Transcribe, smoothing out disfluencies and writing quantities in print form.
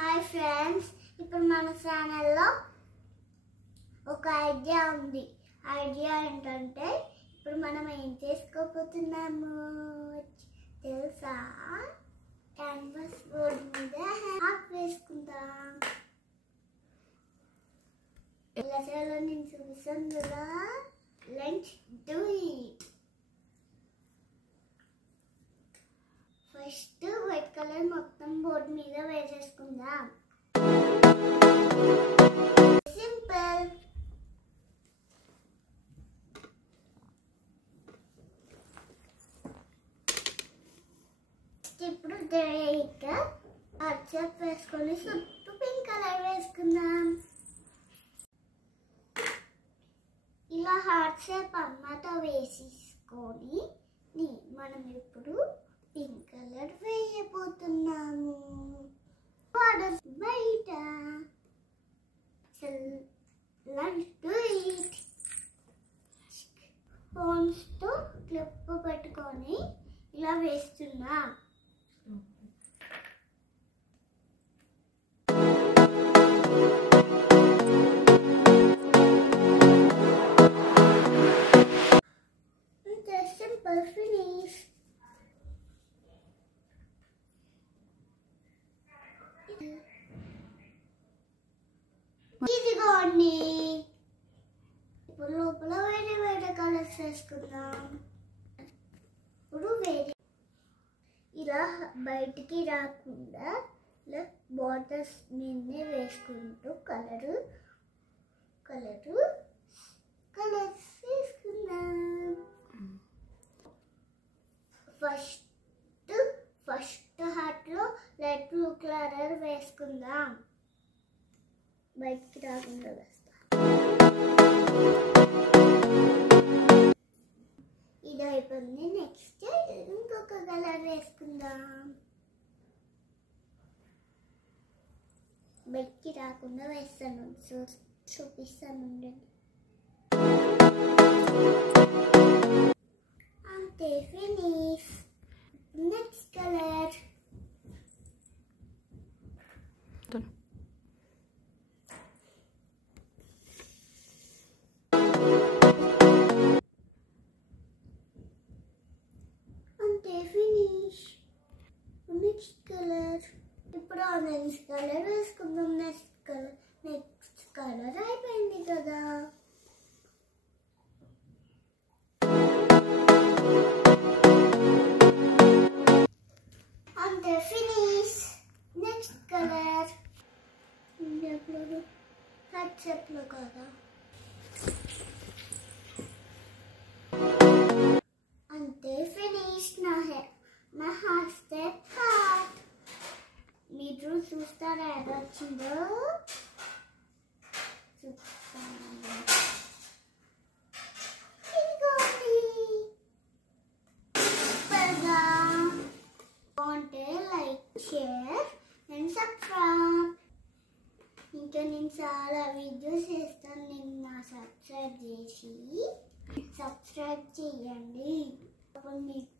Hi friends, ఇప్పుడు మన ఛానల్లో ఒక ఐడియా ఉంది. ఐడియా ఏంటంటే ఇప్పుడు మనం ఏం చేసుకోబోతున్నాము తెలుసా? క్యాన్వాస్ బోర్డ్ మీద హార్ట్ వేసుకుందాం. ఇలా చేయాలో నేను చూపిస్తాను కదా. Let's do it. First white colour మొత్తం బోర్డు మీద వేసేసుకుందాం. సింపుల్. ఇప్పుడు డైరెక్ట్గా హార్ట్ షేప్ వేసుకొని చుట్టూ పింక్ కలర్ వేసుకుందాం. ఇలా హార్ట్ షేప్ అన్నమాట వేసేసుకొని మనం ఇప్పుడు పింక్ కలర్ వేయబోతున్నాము. బయట ఫోన్స్తో క్లిప్ పెట్టుకొని ఇలా వేస్తున్నా. Simple finish. ఇదిగోండి. ఇప్పుడు లోపల వేరే వేరే కలర్స్ వేసుకుందాం. ఇప్పుడు వేరే ఇలా బయటికి రాకుండా ఇలా బార్డర్స్ మీదనే వేసుకుంటూ కలర్స్ వేసుకుందాం. ఫస్ట్ హార్ట్లో లైట్ బ్లూ కలర్ వేసుకుందాం. బయటికి రాకుండా వేస్తా. ఇది అయిపోయింది. నెక్స్ట్ ఇంకొక కలర్ వేసుకుందాం. బయటికి రాకుండా వేస్తాను, చూపిస్తాను. అంతే, ఫినిష్. Next colour. అంతే, ఫినిష్. Next colour. ఇప్పుడు ఆరెంజ్ కలర్ వేసుకుందాం. నెక్స్ట్ కలర్ అయిపోయింది కదా. అంతే, ఫినిష్. Next colour. వాట్సాప్లో కదా. అంతే, ఫినిష్. నా హార్ట్ స్టెప్ హార్ట్. మీరు చూస్తారా ఎలా వచ్చిందో? బాగుంటే లైక్, షేర్ అండ్ సబ్స్క్రైబ్. ఇంకా నేను చాలా వీడియోస్ చేస్తాను. నేను సబ్స్క్రైబ్ చేయండి. అప్పుడు మీకు